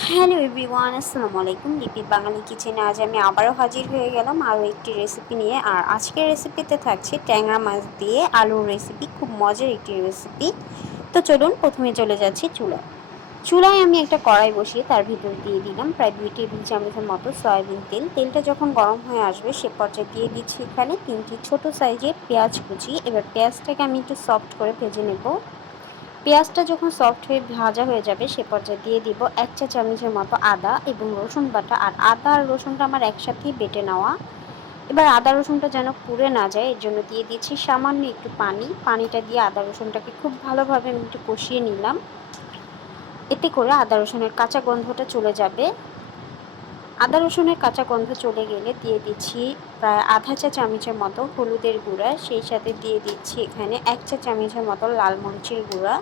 Hello everyone, আসসালামু আলাইকুম। লিপি বাঙালি কিচেনে আজ আমি আবারও হাজির হয়ে গেলাম আরও একটি রেসিপি নিয়ে। আর আজকের রেসিপিতে থাকছে ট্যাংরা মাছ দিয়ে আলুর রেসিপি, খুব মজার একটি রেসিপি। তো চলুন প্রথমে চলে যাচ্ছি চুলায় আমি একটা কড়াই বসিয়ে তার ভিতর দিয়ে দিলাম প্রায় 2 টেবিল চামচের মতো সয়াবিন তেল। তেলটা যখন গরম হয়ে আসবে সে পর্যায়ে দিয়ে দিচ্ছি এখানে 3টি ছোট সাইজের পেঁয়াজ কুচি। এবার পেঁয়াজটাকে আমি একটু সফট করে ভেজে নেব। পেঁয়াজটা যখন সফট হয়ে ভাজা হয়ে যাবে সে পর্যায়ে দিয়ে দিব 1 চা চামচের মতো আদা এবং রসুন বাটা। আর আদা আর রসুনটা আমার একসাথেই বেটে নেওয়া। এবার আদা রসুনটা যেন পুড়ে না যায় এর জন্য দিয়ে দিচ্ছি সামান্য একটু পানিটা দিয়ে আদা রসুনটাকে খুব ভালোভাবে আমি একটু কষিয়ে নিলাম। এতে করে আদা রসুনের কাঁচা গন্ধটা চলে যাবে। আদা রসুনের কাঁচা গন্ধ চলে গেলে দিয়ে দিচ্ছি প্রায় আধা চা চামচের মতো হলুদের গুঁড়া, সেই সাথে দিয়ে দিচ্ছি এখানে 1 চা চামচের মতো লাল মরিচের গুঁড়া।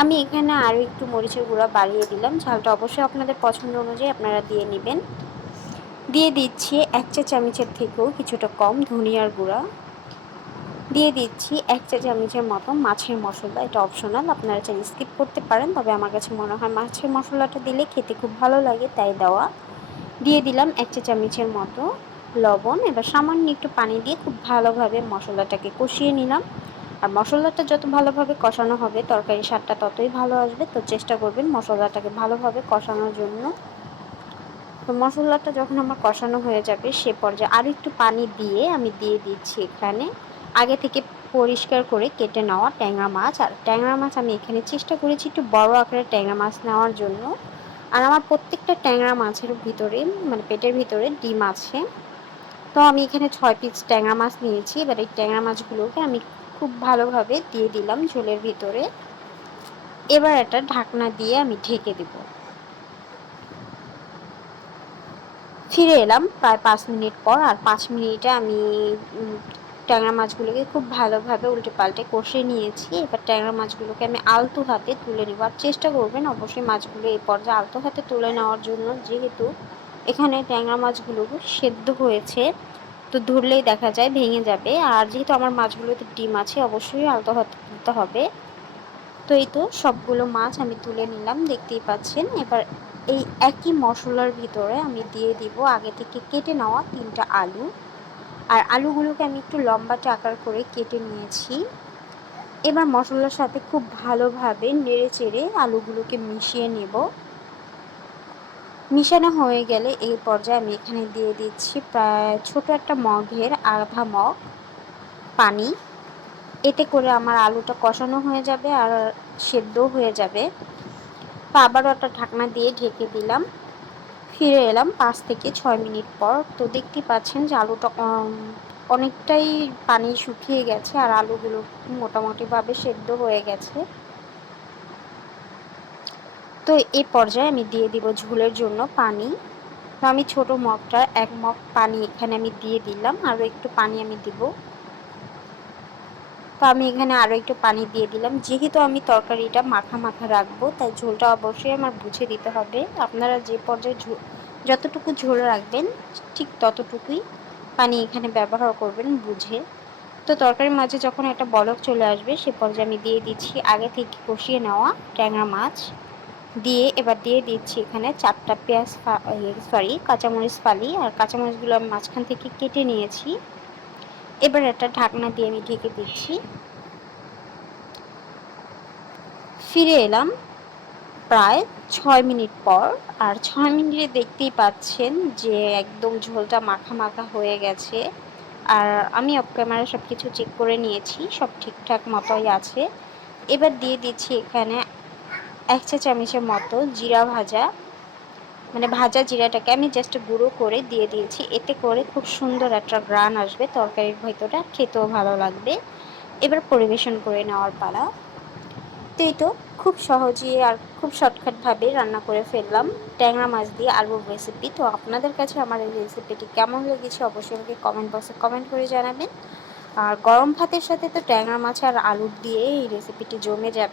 আমি এখানে আরও একটু মরিচের গুঁড়া বাড়িয়ে দিলাম, ঝালটা অবশ্যই আপনাদের পছন্দ অনুযায়ী আপনারা দিয়ে নেবেন। দিয়ে দিচ্ছি 1 চা চামচের থেকেও কিছুটা কম ধনিয়ার গুঁড়া। দিয়ে দিচ্ছি 1 চা চামচের মতো মাছের মশলা, এটা অপশনাল, আপনারা চাইলে স্কিপ করতে পারেন, তবে আমার কাছে মনে হয় মাছের মশলাটা দিলে খেতে খুব ভালো লাগে তাই দেওয়া। দিয়ে দিলাম 1 চা চামচের মতো লবণ। এবার সামান্য একটু পানি দিয়ে খুব ভালোভাবে মশলাটাকে কষিয়ে নিলাম। আর মশলাটা যত ভালোভাবে কষানো হবে তরকারির স্বাদটা ততই ভালো আসবে, তো চেষ্টা করবেন মশলাটাকে ভালোভাবে কষানোর জন্য। তো মশলাটা যখন আমার কষানো হয়ে যাবে সে পর্যায়ে আরও একটু পানি দিয়ে আমি দিয়ে দিচ্ছি এখানে আগে থেকে পরিষ্কার করে কেটে নেওয়া ট্যাংরা মাছ। আর ট্যাংরা মাছ আমি এখানে চেষ্টা করেছি একটু বড় আকারের ট্যাংরা মাছ নেওয়ার জন্য। আর আমার প্রত্যেকটা ট্যাংরা মাছের ভিতরে মানে পেটের ভিতরে ডিম আছে। তো আমি এখানে 6 পিস ট্যাংরা মাছ নিয়েছি। এবার এই ট্যাংরা মাছগুলোকে আমি খুব ভালোভাবে দিয়ে দিলাম ঝোলের ভিতরে। এবার একটা ঢাকনা দিয়ে আমি ঢেকে দেব। ফিরে এলাম প্রায় 5 মিনিট পর। আর 5 মিনিটে আমি ট্যাংরা মাছগুলোকে খুব ভালোভাবে উল্টে পাল্টে কষে নিয়েছি। এবার ট্যাংরা মাছগুলোকে আমি আলতো হাতে তুলে নেব। আর চেষ্টা করবেন অবশ্যই মাছগুলো এই পর্যায়ে আলতো হাতে তুলে নেওয়ার জন্য, যেহেতু এখানে ট্যাংরা মাছগুলো সেদ্ধ হয়েছে, তো ধরলেই দেখা যায় ভেঙে যাবে। আর যেহেতু আমার মাছগুলোতে ডিম আছে অবশ্যই আলতো হাতে তুলতে হবে। তো এই তো সবগুলো মাছ আমি তুলে নিলাম, দেখতেই পাচ্ছেন। এবার এই একই মশলার ভিতরে আমি দিয়ে দিব আগে থেকে কেটে নেওয়া 3টা আলু। আর আলুগুলোকে আমি একটু লম্বাটে আকার করে কেটে নিয়েছি। এবার মশলার সাথে খুব ভালোভাবে নেড়ে চেড়ে আলুগুলোকে মিশিয়ে নেব। মিশানো হয়ে গেলে এই পর্যায়ে আমি এখানে দিয়ে দিচ্ছি প্রায় ছোট একটা মগের আধা মগ পানি। এতে করে আমার আলুটা কষানো হয়ে যাবে আর সেদ্ধও হয়ে যাবে। তো আবারও একটা ঢাকনা দিয়ে ঢেকে দিলাম। ফিরে এলাম 5 থেকে 6 মিনিট পর। তো দেখতে পাচ্ছেন যে আলুটা অনেকটাই পানি শুকিয়ে গেছে আর আলুগুলো মোটামুটিভাবে সেদ্ধ হয়ে গেছে। তো এই পর্যায়ে আমি দিয়ে দিব ঝোলের জন্য পানি। তো আমি ছোট মগটা 1 মগ পানি এখানে আমি দিয়ে দিলাম, আরও একটু পানি আমি দিব। তো আমি এখানে আরও একটু পানি দিয়ে দিলাম। যেহেতু আমি তরকারিটা মাখা মাখা রাখবো তাই ঝোলটা অবশ্যই আমার বুঝে দিতে হবে। আপনারা যে পর্যায়ে যতটুকু ঝোল রাখবেন ঠিক ততটুকুই পানি এখানে ব্যবহার করবেন বুঝে। তো তরকারির মাঝে যখন একটা বলক চলে আসবে সে পর্যায়ে আমি দিয়ে দিচ্ছি আগে থেকে কষিয়ে নেওয়া ট্যাংরা মাছ দিয়ে। এবার দিয়ে দিচ্ছি এখানে 4টা কাঁচামরিচ ফালি। আর কাঁচামরিচগুলো আমি মাঝখান থেকে কেটে নিয়েছি। এবার একটা ঢাকনা দিয়ে আমি ঢেকে দিচ্ছি। ফিরে এলাম প্রায় 6 মিনিট পর। আর 6 মিনিটে দেখতেই পাচ্ছেন যে একদম ঝোলটা মাখা মাখা হয়ে গেছে। আর আমি অফ ক্যামেরা সব কিছু চেক করে নিয়েছি, সব ঠিকঠাক মতোই আছে। এবার দিয়ে দিচ্ছি এখানে 1 চা চামচের মতো জিরা ভাজা, মানে ভাজা জিরাটাকে আমি জাস্ট গুঁড়ো করে দিয়ে দিয়েছি। এতে করে খুব সুন্দর একটা ঘ্রাণ আসবে তরকারির ভেতরে, খেতেও ভালো লাগবে। এবার পরিবেশন করে নেওয়ার পালা। তো এই তো খুব সহজেই আর খুব শর্টকাটভাবে রান্না করে ফেললাম ট্যাংরা মাছ দিয়ে আলুর রেসিপি। তো আপনাদের কাছে আমার এই রেসিপিটি কেমন লেগেছে অবশ্যই আমাকে কমেন্ট বক্সে কমেন্ট করে জানাবেন। আর গরম ভাতের সাথে তো ট্যাংরা মাছ আর আলু দিয়ে এই রেসিপিটি জমে যাবে।